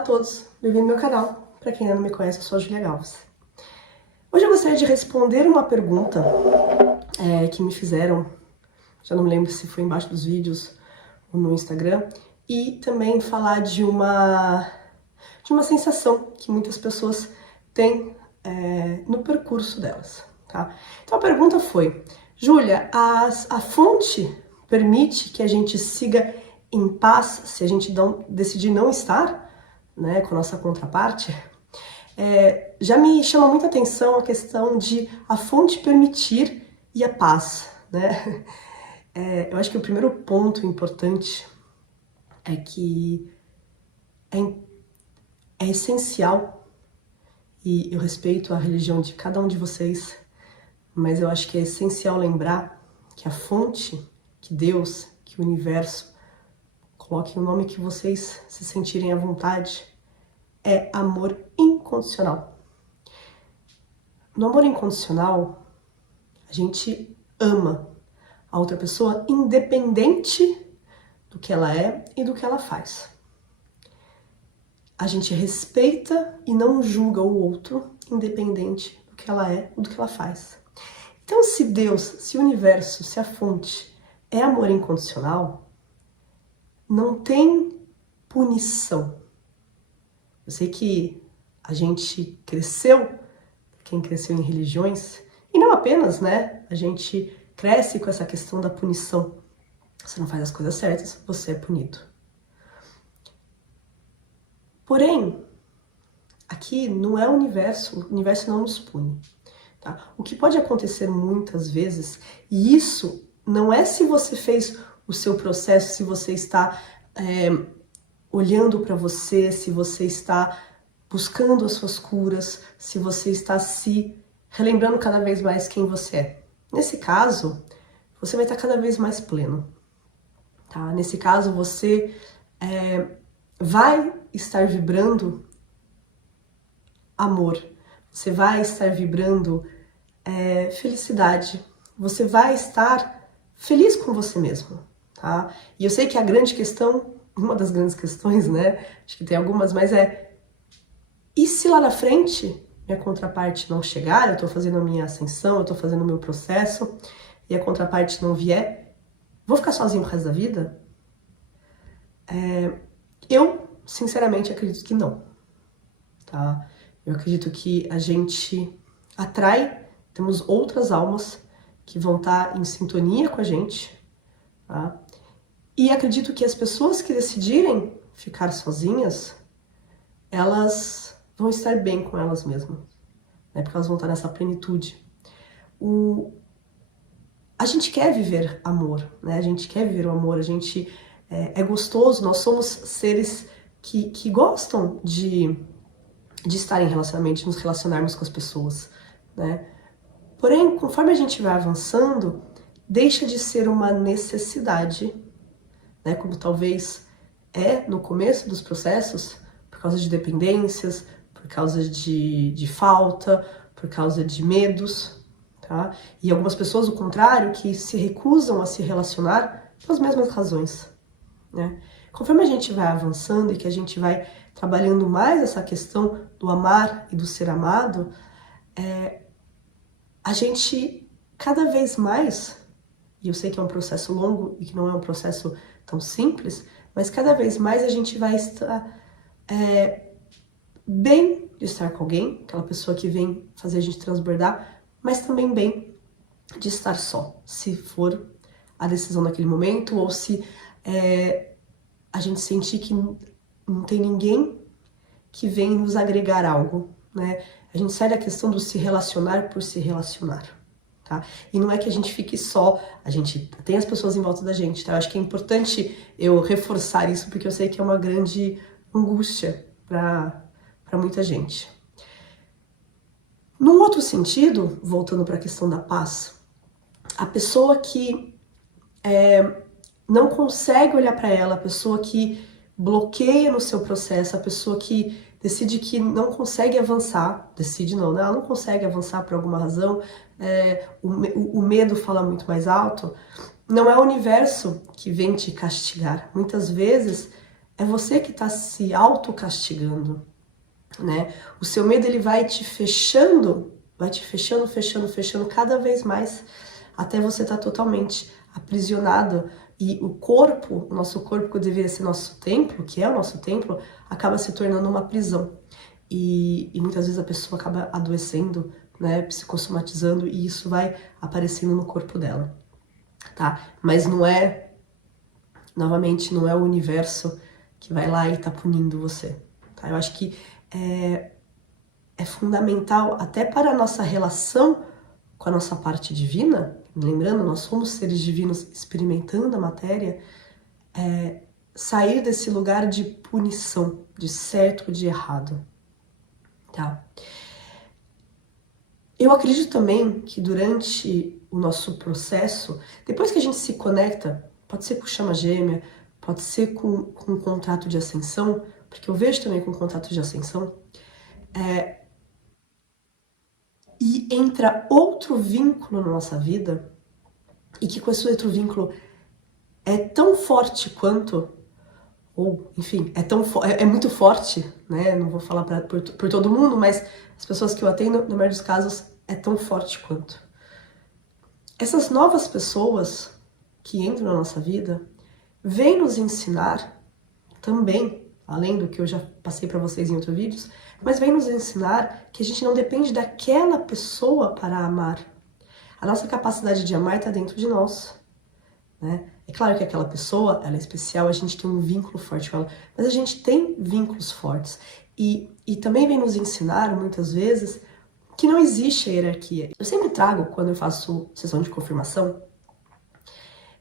a todos, bem-vindo ao meu canal. Para quem ainda não me conhece, eu sou a Júlia Galvez. Hoje eu gostaria de responder uma pergunta que me fizeram, já não me lembro se foi embaixo dos vídeos ou no Instagram, e também falar de uma sensação que muitas pessoas têm no percurso delas, tá? Então a pergunta foi: Júlia, a fonte permite que a gente siga em paz se a gente decidir não estar, né, com a nossa contraparte? Já me chama muita atenção a questão de a fonte permitir e a paz, né? Eu acho que o primeiro ponto importante é que é essencial, e eu respeito a religião de cada um de vocês, mas eu acho que é essencial lembrar que a fonte, que Deus, que o universo, coloquem o nome que vocês se sentirem à vontade, é amor incondicional. No amor incondicional, a gente ama a outra pessoa independente do que ela é e do que ela faz. A gente respeita e não julga o outro independente do que ela é ou do que ela faz. Então, se Deus, se o universo, se a fonte é amor incondicional, não tem punição. Eu sei que a gente cresceu, quem cresceu em religiões, e não apenas, né? A gente cresce com essa questão da punição. Você não faz as coisas certas, você é punido. Porém, aqui não é o universo não nos pune, tá? O que pode acontecer muitas vezes, e isso não é se você fez o seu processo, se você está olhando para você, se você está buscando as suas curas, se você está se relembrando cada vez mais quem você é. Nesse caso, você vai estar cada vez mais pleno, tá? Nesse caso, você vai estar vibrando amor, você vai estar vibrando felicidade, você vai estar feliz com você mesmo, tá? E eu sei que a grande questão, uma das grandes questões, né, acho que tem algumas, mas e se lá na frente minha contraparte não chegar, eu tô fazendo a minha ascensão, eu tô fazendo o meu processo, e a contraparte não vier, vou ficar sozinho pro resto da vida? Eu, sinceramente, acredito que não, tá? Eu acredito que a gente atrai, temos outras almas que vão estar em sintonia com a gente, tá? E acredito que as pessoas que decidirem ficar sozinhas, elas vão estar bem com elas mesmas, né? Porque elas vão estar nessa plenitude. A gente quer viver amor, né? A gente quer viver o amor, a gente é gostoso, nós somos seres que gostam de estar em relacionamento, de nos relacionarmos com as pessoas, né? Porém, conforme a gente vai avançando, deixa de ser uma necessidade, né? Como talvez no começo dos processos, por causa de dependências, por causa de falta, por causa de medos, tá? E algumas pessoas, o contrário, que se recusam a se relacionar pelas mesmas razões, né? Conforme a gente vai avançando e que a gente vai trabalhando mais essa questão do amar e do ser amado, a gente cada vez mais, e eu sei que é um processo longo e que não é um processo tão simples, mas cada vez mais a gente vai estar bem de estar com alguém, aquela pessoa que vem fazer a gente transbordar, mas também bem de estar só, se for a decisão naquele momento, ou se a gente sentir que não tem ninguém que vem nos agregar algo, né? A gente sai da questão do se relacionar por se relacionar, tá? E não é que a gente fique só, a gente tem as pessoas em volta da gente, tá? Eu acho que é importante eu reforçar isso, porque eu sei que é uma grande angústia para muita gente. Num outro sentido, voltando para a questão da paz, a pessoa que não consegue olhar para ela, a pessoa que bloqueia no seu processo, a pessoa que decide que não consegue avançar, decide não, né? Ela não consegue avançar por alguma razão, o medo fala muito mais alto, não é o universo que vem te castigar. Muitas vezes é você que está se autocastigando, né? O seu medo, ele vai te fechando, fechando cada vez mais, até você estar totalmente aprisionado. E o nosso corpo, que deveria ser nosso templo, que é o nosso templo, acaba se tornando uma prisão. E muitas vezes a pessoa acaba adoecendo, né, psicossomatizando, e isso vai aparecendo no corpo dela, tá? Mas não é, novamente, não é o universo que vai lá e tá punindo você, tá? Eu acho que é fundamental até para a nossa relação com a nossa parte divina, lembrando, nós somos seres divinos experimentando a matéria, sair desse lugar de punição, de certo ou de errado, tá? Eu acredito também que durante o nosso processo, depois que a gente se conecta, pode ser com chama gêmea, pode ser com um contrato de ascensão, porque eu vejo também com contrato de ascensão, e entra outro vínculo na nossa vida, e que com esse outro vínculo é tão forte quanto, ou enfim, é muito forte, né? Não vou falar por todo mundo, mas as pessoas que eu atendo, na maioria dos casos, é tão forte quanto. Essas novas pessoas que entram na nossa vida vêm nos ensinar também, além do que eu já passei para vocês em outros vídeos, mas vem nos ensinar que a gente não depende daquela pessoa para amar. A nossa capacidade de amar está dentro de nós, né? É claro que aquela pessoa, ela é especial, a gente tem um vínculo forte com ela, mas a gente tem vínculos fortes. E também vem nos ensinar, muitas vezes, que não existe a hierarquia. Eu sempre trago, quando eu faço sessão de confirmação,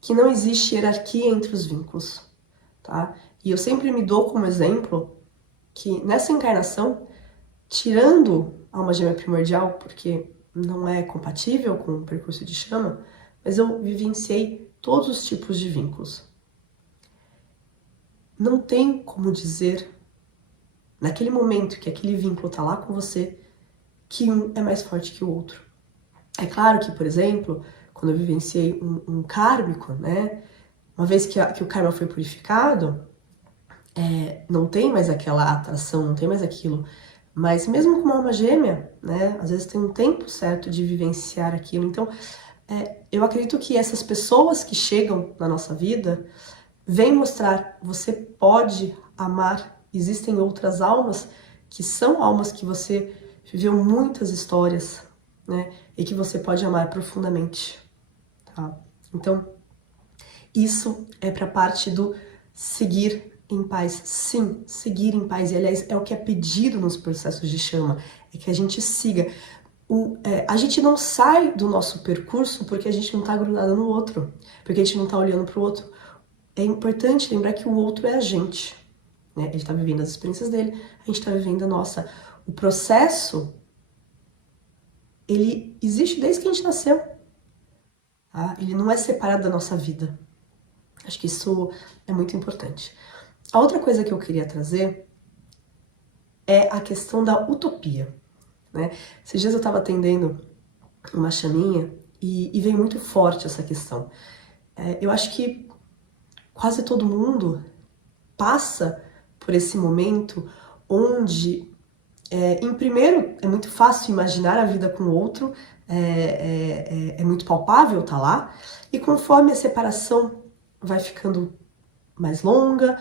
que não existe hierarquia entre os vínculos, tá? E eu sempre me dou como exemplo que nessa encarnação, tirando a alma gêmea primordial, porque não é compatível com o percurso de chama, mas eu vivenciei todos os tipos de vínculos. Não tem como dizer, naquele momento que aquele vínculo tá lá com você, que um é mais forte que o outro. É claro que, por exemplo, quando eu vivenciei um kármico, né, uma vez que o karma foi purificado, não tem mais aquela atração, não tem mais aquilo. Mas mesmo com uma alma gêmea, né, às vezes tem um tempo certo de vivenciar aquilo. Então, eu acredito que essas pessoas que chegam na nossa vida vêm mostrar, você pode amar. Existem outras almas que são almas que você viveu muitas histórias, né, e que você pode amar profundamente, tá? Então, isso é para a parte do seguir em paz. Sim, seguir em paz. E, aliás, é o que é pedido nos processos de chama, é que a gente siga. A gente não sai do nosso percurso porque a gente não está grudado no outro, porque a gente não está olhando para o outro. É importante lembrar que o outro é a gente, né? Ele está vivendo as experiências dele, a gente está vivendo a nossa. O processo, ele existe desde que a gente nasceu, tá? Ele não é separado da nossa vida. Acho que isso é muito importante. A outra coisa que eu queria trazer é a questão da utopia, né? Esses dias eu estava atendendo uma chaminha e veio muito forte essa questão. Eu acho que quase todo mundo passa por esse momento onde, em primeiro, é muito fácil imaginar a vida com o outro, é muito palpável tá lá, e conforme a separação vai ficando mais longa,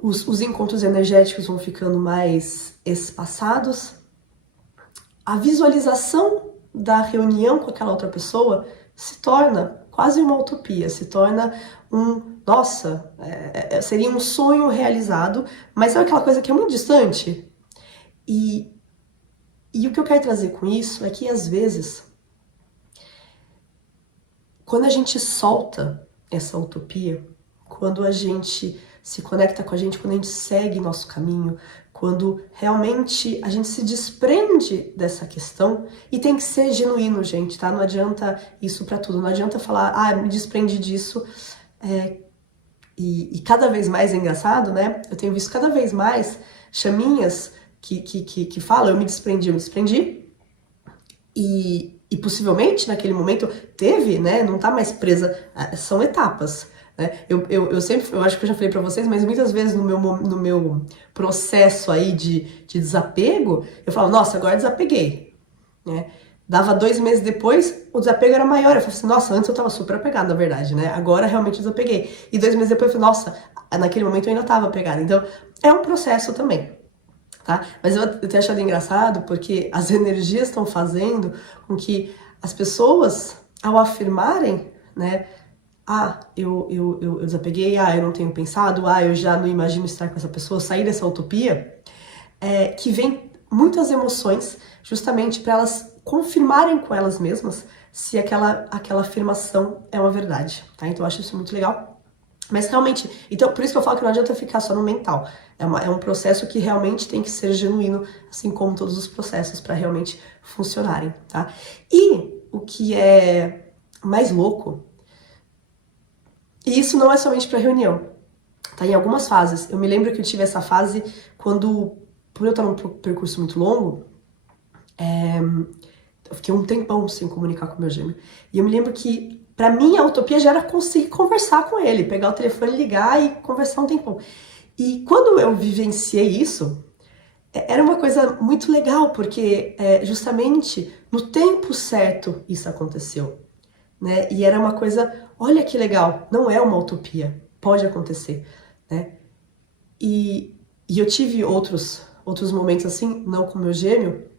os encontros energéticos vão ficando mais espaçados, a visualização da reunião com aquela outra pessoa se torna quase uma utopia, se torna nossa, seria um sonho realizado, mas é aquela coisa que é muito distante. E o que eu quero trazer com isso é que, às vezes, quando a gente solta essa utopia, quando a gente se conecta com a gente, quando a gente segue nosso caminho, quando realmente a gente se desprende dessa questão, e tem que ser genuíno, gente, tá? Não adianta isso pra tudo, não adianta falar, me desprendi disso. E cada vez mais é engraçado, né? Eu tenho visto cada vez mais chaminhas que falam, eu me desprendi, e possivelmente naquele momento teve, né? Não tá mais presa, são etapas. né? Eu sempre, eu acho que eu já falei pra vocês, mas muitas vezes no meu processo aí de desapego, eu falo, nossa, agora desapeguei, né? Dava 2 meses depois, o desapego era maior. Eu falei assim, nossa, antes eu tava super apegada, na verdade, né? Agora realmente eu desapeguei. E 2 meses depois eu falei, nossa, naquele momento eu ainda tava apegada. Então, é um processo também, tá? Mas eu tenho achado engraçado porque as energias estão fazendo com que as pessoas, ao afirmarem, né? Ah, eu desapeguei, ah, eu não tenho pensado, ah, eu já não imagino estar com essa pessoa, sair dessa utopia, que vem muitas emoções justamente para elas confirmarem com elas mesmas se aquela afirmação é uma verdade, tá? Então eu acho isso muito legal. Mas realmente, então por isso que eu falo que não adianta ficar só no mental. É um processo que realmente tem que ser genuíno, assim como todos os processos, para realmente funcionarem, tá? E o que é mais louco, e isso não é somente para reunião, tá? Em algumas fases. Eu me lembro que eu tive essa fase quando, por eu estar num percurso muito longo, eu fiquei um tempão sem comunicar com o meu gêmeo. E eu me lembro que, pra mim, a utopia já era conseguir conversar com ele, pegar o telefone, ligar e conversar um tempão. E quando eu vivenciei isso, era uma coisa muito legal, porque justamente no tempo certo isso aconteceu, né? E era uma coisa, olha que legal, não é uma utopia, pode acontecer, né? E eu tive outros momentos assim, não com o meu gêmeo,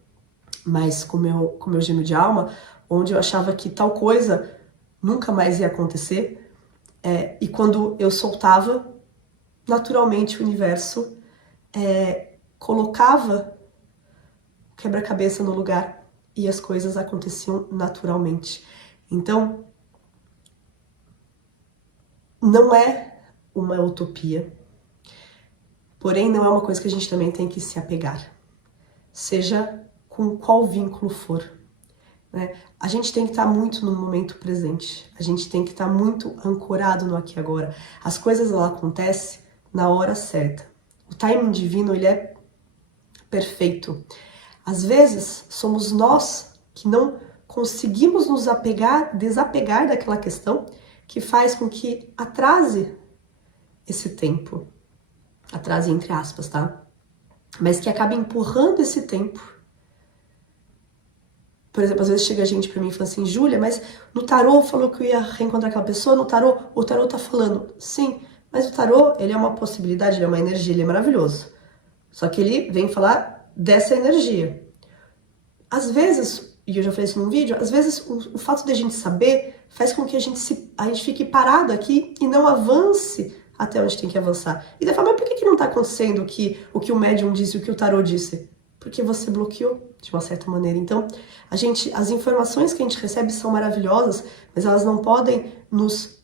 mas com o meu gêmeo de alma, onde eu achava que tal coisa nunca mais ia acontecer. E quando eu soltava, naturalmente o universo colocava o quebra-cabeça no lugar e as coisas aconteciam naturalmente. Então, não é uma utopia, porém não é uma coisa que a gente também tem que se apegar, seja com qual vínculo for, né? A gente tem que estar muito no momento presente, a gente tem que estar muito ancorado no aqui e agora. As coisas elas acontecem na hora certa. O timing divino, ele é perfeito. Às vezes, somos nós que não conseguimos nos desapegar daquela questão que faz com que atrase esse tempo. Atrase entre aspas, tá? Mas que acaba empurrando esse tempo. Por exemplo, às vezes chega gente pra mim e fala assim, Júlia, mas no tarô falou que eu ia reencontrar aquela pessoa, no tarô, o tarô tá falando. Sim, mas o tarô, ele é uma possibilidade, ele é uma energia, ele é maravilhoso. Só que ele vem falar dessa energia. Às vezes, e eu já falei isso num vídeo, às vezes o fato de a gente saber faz com que a gente fique parado aqui e não avance até onde tem que avançar. E daí fala, mas por que não tá acontecendo o que o médium disse, o que o tarô disse? Porque você bloqueou de uma certa maneira. Então, as informações que a gente recebe são maravilhosas, mas elas não podem nos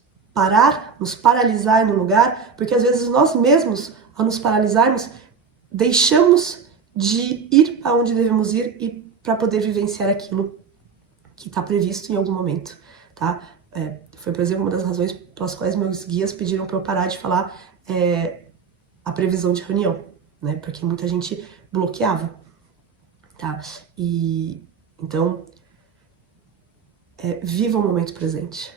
paralisar no lugar, porque às vezes nós mesmos, ao nos paralisarmos, deixamos de ir para onde devemos ir e para poder vivenciar aquilo que está previsto em algum momento, tá? Foi, por exemplo, uma das razões pelas quais meus guias pediram para eu parar de falar a previsão de reunião, né? Porque muita gente bloqueava, tá? E então, viva o momento presente,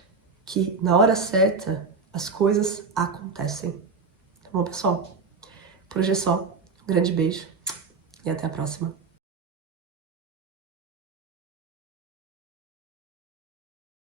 que na hora certa as coisas acontecem. Tá bom, pessoal? Por hoje é só. Um grande beijo e até a próxima.